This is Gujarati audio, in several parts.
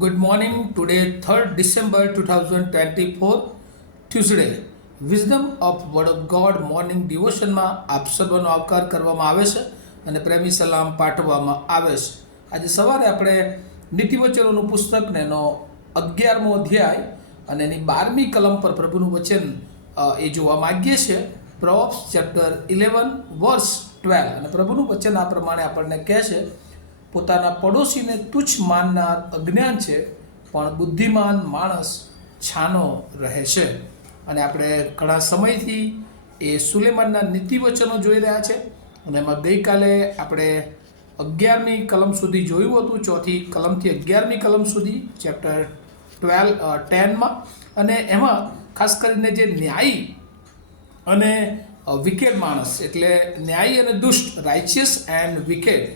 Good morning. Today, 3rd December 2024, Tuesday. Wisdom of Word of God morning ડિવોશનમાં આપ સર્વનો આવકાર કરવામાં આવે છે અને પ્રેમી સલામ પાઠવવામાં આવે છે. આજે સવારે આપણે નીતિવચનોનું પુસ્તક ને એનો 11મો અધ્યાય અને એની 12મી કલમ પર પ્રભુનું વચન એ જોવા માગીએ છીએ. પ્રોવ્સ ચેપ્ટર 11 વર્સ 12 અને પ્રભુનું વચન આ પ્રમાણે આપણને કહે છે, પોતાના પડોશીને તુચ્છ માનનાર અજ્ઞાન છે, પણ બુદ્ધિમાન માણસ છાનો રહે છે. અને આપણે ઘણા સમયથી એ સુલેમાનના નીતિવચનો જોઈ રહ્યા છે અને એમાં ગઈકાલે આપણે 11મી કલમ સુધી જોયું હતું, ચોથી કલમથી 11મી કલમ સુધી ચેપ્ટર 10માં. અને એમાં ખાસ કરીને જે ન્યાયી અને વિકેડ માણસ, એટલે ન્યાયી અને દુષ્ટ, રાઇચિયસ એન્ડ વિકેડ,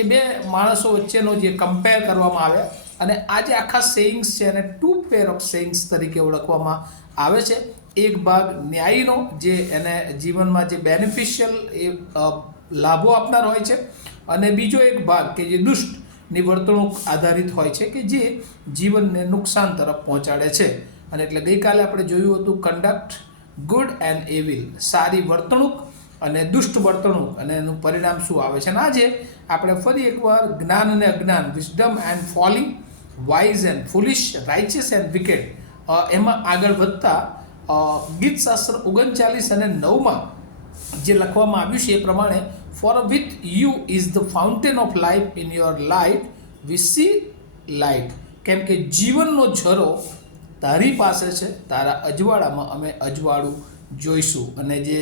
એ બે માણસો વચ્ચેનો જે કમ્પેર કરવામાં આવે અને આ જે આખા સેઇંગ્સ છે એને 2 પેર ઓફ સેઇંગ્સ તરીકે ઓળખવામાં આવે છે. એક ભાગ ન્યાયીનો, જે એને જીવનમાં જે બેનિફિશિયલ એ લાભો આપનાર હોય છે, અને બીજો એક ભાગ કે જે દુષ્ટની વર્તણૂક આધારિત હોય છે, કે જે જીવનને નુકસાન તરફ પહોંચાડે છે. અને એટલે ગઈકાલે આપણે જોયું હતું કન્ડક્ટ ગુડ એન્ડ એવિલ, સારી વર્તણૂક અને દુષ્ટ વર્તણૂક, અને એનું પરિણામ શું આવે છે. અને આજે આપણે ફરી એકવાર જ્ઞાન અને અજ્ઞાન, wisdom and folly, wise and foolish, righteous and wicked, એમાં આગળ વધતા ગીતશાસ્ત્ર 39 અને 9માં જે લખવામાં આવ્યું છે એ પ્રમાણે, for with you is the fountain of life, in your light we see light. કેમ કે જીવનનો ઝરો તારી પાસે છે, તારા અજવાળામાં અમે અજવાળું જોઈશું. અને જે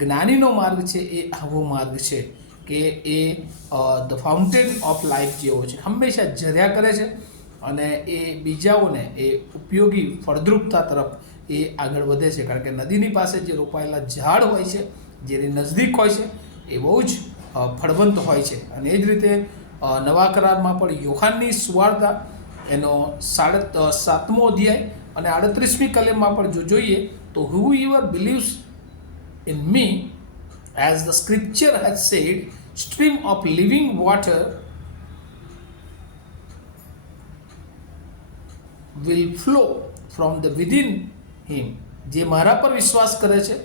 જ્ઞાનીનો માર્ગ છે એ આવો માર્ગ છે કે એ ધ ફાઉન્ટેન ઓફ લાઈફ જેવો છે, હંમેશા ઝર્યા કરે છે અને એ બીજાઓને એ ઉપયોગી ફળદ્રુપતા તરફ એ આગળ વધે છે. કારણ કે નદીની પાસે જે રોપાયેલા ઝાડ હોય છે, જેની નજદીક હોય છે, એ બહુ જ ફળવંત હોય છે. અને એ જ રીતે નવા કરારમાં પણ યોહાનની સુવાર્તા એનો 7મો અધ્યાય અને 38મી કલમમાં પણ જો જોઈએ તો, whoever believes in me, as the scripture has said, stream of living water will flow from the within him. જે મારા પર વિશ્વાસ કરે છે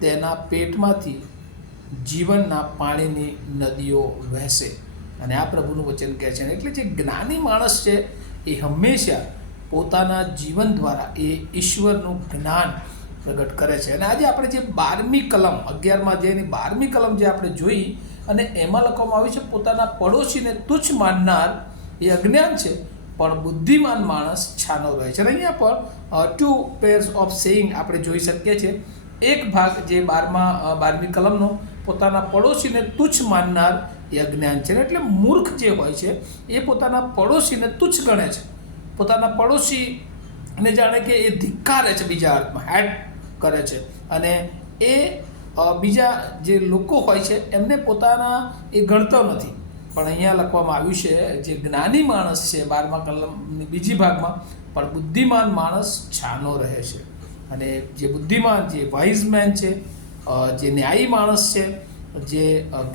તેના પેટમાંથી જીવનના પાણીની નદીઓ વહેશે. અને આ પ્રભુનું વચન કહે છે. એટલે જે જ્ઞાની માણસ છે એ હંમેશા પોતાના જીવન દ્વારા એ ઈશ્વરનું જ્ઞાન પ્રગટ કરે છે. અને આજે આપણે જે 12મી કલમ, 11મા અધ્યાયની 12મી કલમ જે આપણે જોઈ, અને એમાં લખવામાં આવ્યું છે, પોતાના પડોશીને તુચ્છ માનનાર એ અજ્ઞાન છે, પણ બુદ્ધિમાન માણસ છાનો રહે છે. અને અહીંયા પણ 2 pairs ઓફ સેઇંગ આપણે જોઈ શકીએ છીએ. એક ભાગ જે 12મી કલમનો, પોતાના પડોશીને તુચ્છ માનનાર એ અજ્ઞાન છે. એટલે મૂર્ખ જે હોય છે એ પોતાના પડોશીને તુચ્છ ગણે છે, પોતાના પડોશીને જાણે કે એ ધિક્કારે છે, બીજા અર્થમાં હેડ કરે છે. અને એ બીજા જે લોકો હોય છે એમને પોતાના એ ગણતો નથી. પણ અહીંયા લખવામાં આવ્યું છે, જે જ્ઞાની માણસ છે 12મા કલમની બીજી ભાગમાં, પણ બુદ્ધિમાન માણસ છાનો રહે છે. અને જે બુદ્ધિમાન, જે વાઇઝ મેન છે, જે ન્યાયી માણસ છે, જે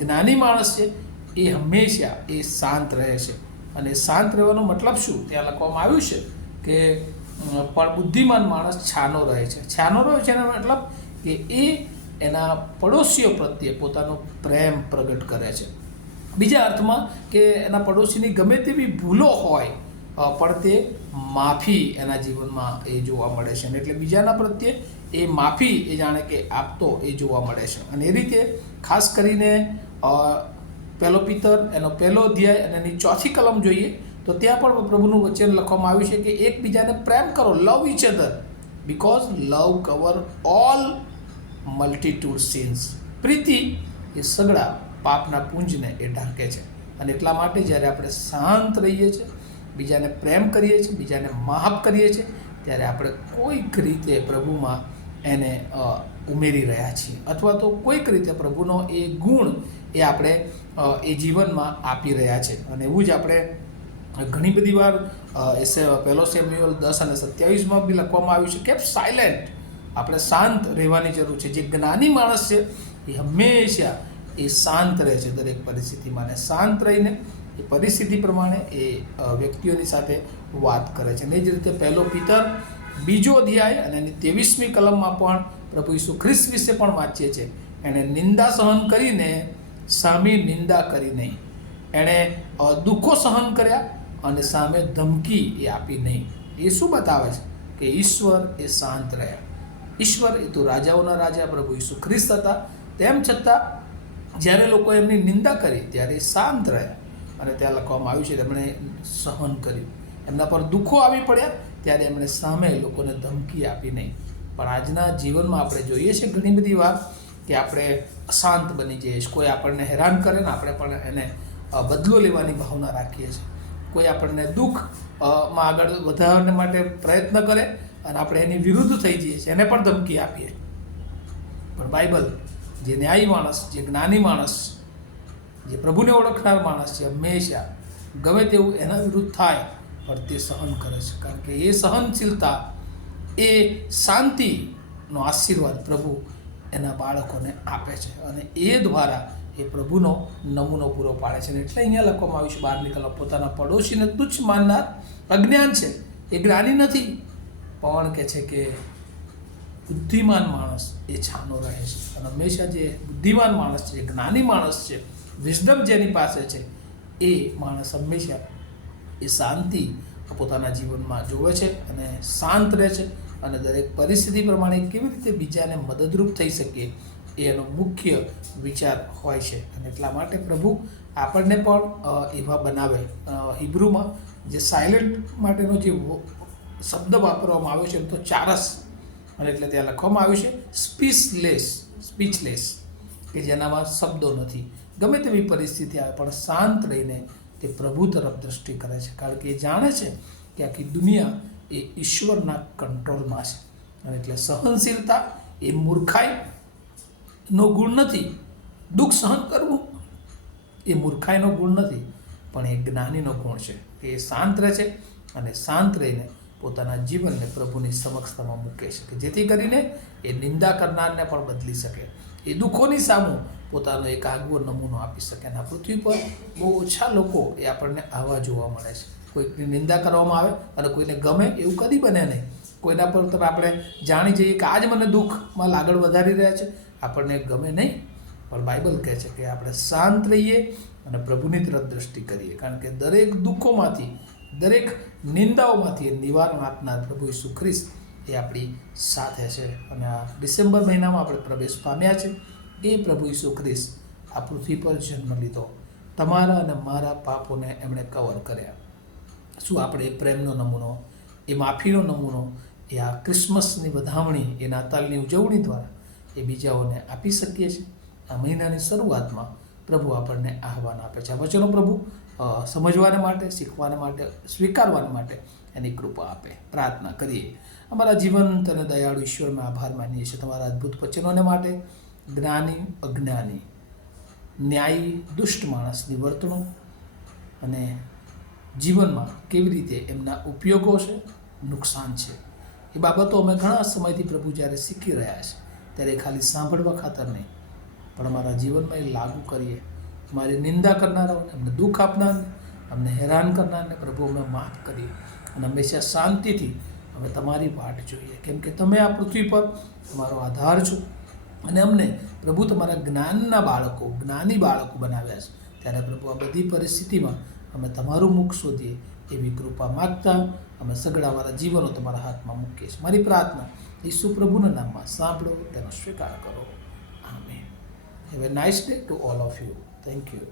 જ્ઞાની માણસ છે, એ હંમેશા એ શાંત રહે છે. અને શાંત રહેવાનો મતલબ શું, ત્યાં લખવામાં આવ્યું છે કે પણ બુદ્ધિમાન માણસ છાનો રહે છે. છાનો રહે છે એનો મતલબ કે એ એના પડોશીઓ પ્રત્યે પોતાનો પ્રેમ પ્રગટ કરે છે. બીજા અર્થમાં કે એના પડોશીની ગમે તેવી ભૂલો હોય પણ તે માફી એના જીવનમાં એ જોવા મળે છે. એટલે બીજાના પ્રત્યે એ માફી એ જાણે કે આપતો એ જોવા મળે છે. અને એ રીતે ખાસ કરીને પહેલો પિતર એનો 1લો અધ્યાય અને એની 4થી કલમ જોઈએ તો ત્યાં પણ પ્રભુનું વચન લખવામાં આવ્યું છે કે એકબીજાને પ્રેમ કરો, love each other, because love cover all multitude sins. પ્રીતિ એ સગળા પાપના પુંજને એ ઢાંકે છે. અને એટલા માટે જ્યારે આપણે શાંત રહીએ છીએ, બીજાને પ્રેમ કરીએ છીએ, બીજાને માફ કરીએ છીએ, ત્યારે આપણે કોઈક રીતે પ્રભુમાં એને ઉમેરી રહ્યા છીએ, અથવા તો કોઈક રીતે પ્રભુનો એ ગુણ એ આપણે એ જીવનમાં આપી રહ્યા છે. અને એવું જ આપણે ઘણી બધી વાર 1 સેમ્યુઅલ 10 અને 27માં બી લખવામાં આવ્યું છે કે સાયલેન્ટ, આપણે શાંત રહેવાની જરૂર છે. જે જ્ઞાની માણસ છે એ હંમેશા એ શાંત રહે છે દરેક પરિસ્થિતિમાં, અને શાંત રહીને એ પરિસ્થિતિ પ્રમાણે એ વ્યક્તિઓની સાથે વાત કરે છે. અને એ જ રીતે પહેલો પિતર 2 અધ્યાય અને એની 23મી કલમમાં પણ પ્રભુ ઈસુ ખ્રિસ્ત વિશે પણ વાંચીએ છીએ. એણે નિંદા સહન કરીને સામે નિંદા કરી નહીં, એણે દુઃખો સહન કર્યા અને સામે ધમકી એ આપી નહીં. એ શું બતાવે છે કે ઈશ્વર એ શાંત રહ્યા. ઈશ્વર એ તો રાજાઓના રાજા પ્રભુ ઈસુ ખ્રિસ્ત હતા, તેમ છતાં જ્યારે લોકો એમની નિંદા કરી ત્યારે એ શાંત રહ્યા. અને ત્યાં લખવામાં આવ્યું છે તેમણે સહન કર્યું. એમના પર દુઃખો આવી પડ્યા ત્યારે એમણે સામે લોકોને ધમકી આપી નહીં. પણ આજના જીવનમાં આપણે જોઈએ છીએ ઘણી બધી વાર કે આપણે અશાંત બની જઈએ છીએ. કોઈ આપણને હેરાન કરે ને આપણે પણ એને બદલો લેવાની ભાવના રાખીએ છીએ. કોઈ આપણને દુઃખમાં આગળ વધારવા માટે પ્રયત્ન કરે અને આપણે એની વિરુદ્ધ થઈ જઈએ છીએ, એને પણ ધમકી આપીએ. પણ બાઇબલ જે ન્યાયી માણસ, જે જ્ઞાની માણસ, જે પ્રભુને ઓળખનાર માણસ છે, હંમેશા ગમે તેવું એના વિરુદ્ધ થાય પણ તે સહન કરે છે. કારણ કે એ સહનશીલતા, એ શાંતિનો આશીર્વાદ પ્રભુ એના બાળકોને આપે છે અને એ દ્વારા એ પ્રભુનો નમૂનો પૂરો પાડે છે. એટલે અહીંયા લખવામાં આવ્યું છે 12મી કલમ, પોતાના પડોશીને તુચ્છ માનનાર અજ્ઞાન છે, એ જ્ઞાની નથી. પણ કહે છે કે બુદ્ધિમાન માણસ એ છાનો રહે છે. અને હંમેશા જે બુદ્ધિમાન માણસ છે, જ્ઞાની માણસ છે, વિઝડમ જેની પાસે છે, એ માણસ હંમેશા એ શાંતિ પોતાના જીવનમાં જોવે છે અને શાંત રહે છે. અને દરેક પરિસ્થિતિ પ્રમાણે કેવી રીતે બીજાને મદદરૂપ થઈ શકીએ એ એનો મુખ્ય વિચાર હોય છે. અને એટલા માટે પ્રભુ આપણને પણ એવા બનાવે. હિબ્રુમાં જે સાયલેન્ટ માટેનો જે શબ્દ વાપરવામાં આવ્યો છે એમ તો ચારસ, અને એટલે ત્યાં લખવામાં આવ્યું છે સ્પીચલેસ, કે જેનામાં શબ્દો નથી. ગમે તેવી પરિસ્થિતિ આવે પણ શાંત રહીને તે પ્રભુ તરફ દ્રષ્ટિ કરે છે. કારણ કે એ જાણે છે કે આખી દુનિયા એ ઈશ્વરના કંટ્રોલમાં છે. અને એટલે સહનશીલતા એ મૂર્ખાઈનો ગુણ નથી. દુઃખ સહન કરવું એ મૂર્ખાઈનો ગુણ નથી, પણ એ જ્ઞાનીનો ગુણ છે. એ શાંત રહે છે અને શાંત રહીને પોતાના જીવનને પ્રભુની સમક્ષતામાં મૂકે છે કે જેથી કરીને એ નિંદા કરનારને પણ બદલી શકે, એ દુઃખોની સામું પોતાનો એક આગવો નમૂનો આપી શકે. અને આ પૃથ્વી પર બહુ ઓછા લોકો એ આપણને આવા જોવા મળે છે. કોઈકની નિંદા કરવામાં આવે અને કોઈને ગમે એવું કદી બને નહીં. કોઈના પર તમે આપણે જાણી જઈએ કે આજ મને દુઃખમાં આગળ વધારી રહ્યા છે, આપણને ગમે નહીં. પણ બાઇબલ કહે છે કે આપણે શાંત રહીએ અને પ્રભુની તરફ દ્રષ્ટિ કરીએ. કારણ કે દરેક દુઃખોમાંથી, દરેક નિંદાઓમાંથી નિવારણ આપનાર પ્રભુ ઈસુ ખ્રિસ્ત એ આપણી સાથે છે. અને આ ડિસેમ્બર મહિનામાં આપણે પ્રવેશ પામ્યા છે. એ પ્રભુ ઈસુ ખ્રિસ્ત આ પૃથ્વી પર જન્મ લીધો, તમારા અને મારા પાપોને એમણે કવર કર્યા. શું આપણે એ પ્રેમનો નમૂનો, એ માફીનો નમૂનો, એ આ ક્રિસમસની વધામણી, એ નાતાલની ઉજવણી દ્વારા એ બીજાઓને આપી શકીએ છીએ? આ મહિનાની શરૂઆતમાં પ્રભુ આપણને આહવાન આપે છે. આ વચનો પ્રભુ સમજવાને માટે, શીખવાને માટે, સ્વીકારવાને માટે એની કૃપા આપે. પ્રાર્થના કરીએ. અમારા જીવંત અને દયાળુ ઈશ્વરમાં આભાર માનીએ છીએ તમારા અદ્ભુત વચનોને માટે. જ્ઞાની, અજ્ઞાની, ન્યાયી, દુષ્ટ માણસની વર્તણૂક અને જીવનમાં કેવી રીતે એમના ઉપયોગો છે, નુકસાન છે, એ બાબતો અમે ઘણા સમયથી પ્રભુ જ્યારે શીખી રહ્યા છે ત્યારે ખાલી સાંભળવા ખાતર નહીં, પણ અમારા જીવનમાં એ લાગુ કરીએ. અમારી નિંદા કરનારાઓને, અમને દુઃખ આપનારને, અમને હેરાન કરનારને પ્રભુ અમે માફ કરીએ અને હંમેશા શાંતિથી અમે તમારી વાટ જોઈએ. કેમ કે તમે આ પૃથ્વી પર તમારો આધાર છો અને અમને પ્રભુ તમારા જ્ઞાનના બાળકો, જ્ઞાની બાળકો બનાવ્યા છે. ત્યારે પ્રભુ આ બધી પરિસ્થિતિમાં અમે તમારું મુખ શોધીએ એવી કૃપા માગતા અમે સગડા અમારા જીવનો તમારા હાથમાં મૂકીએ છીએ. મારી પ્રાર્થના ઈસુ પ્રભુના નામમાં સાંભળો, તેનો સ્વીકાર કરો. Amen. Have a nice day to all of you. Thank you.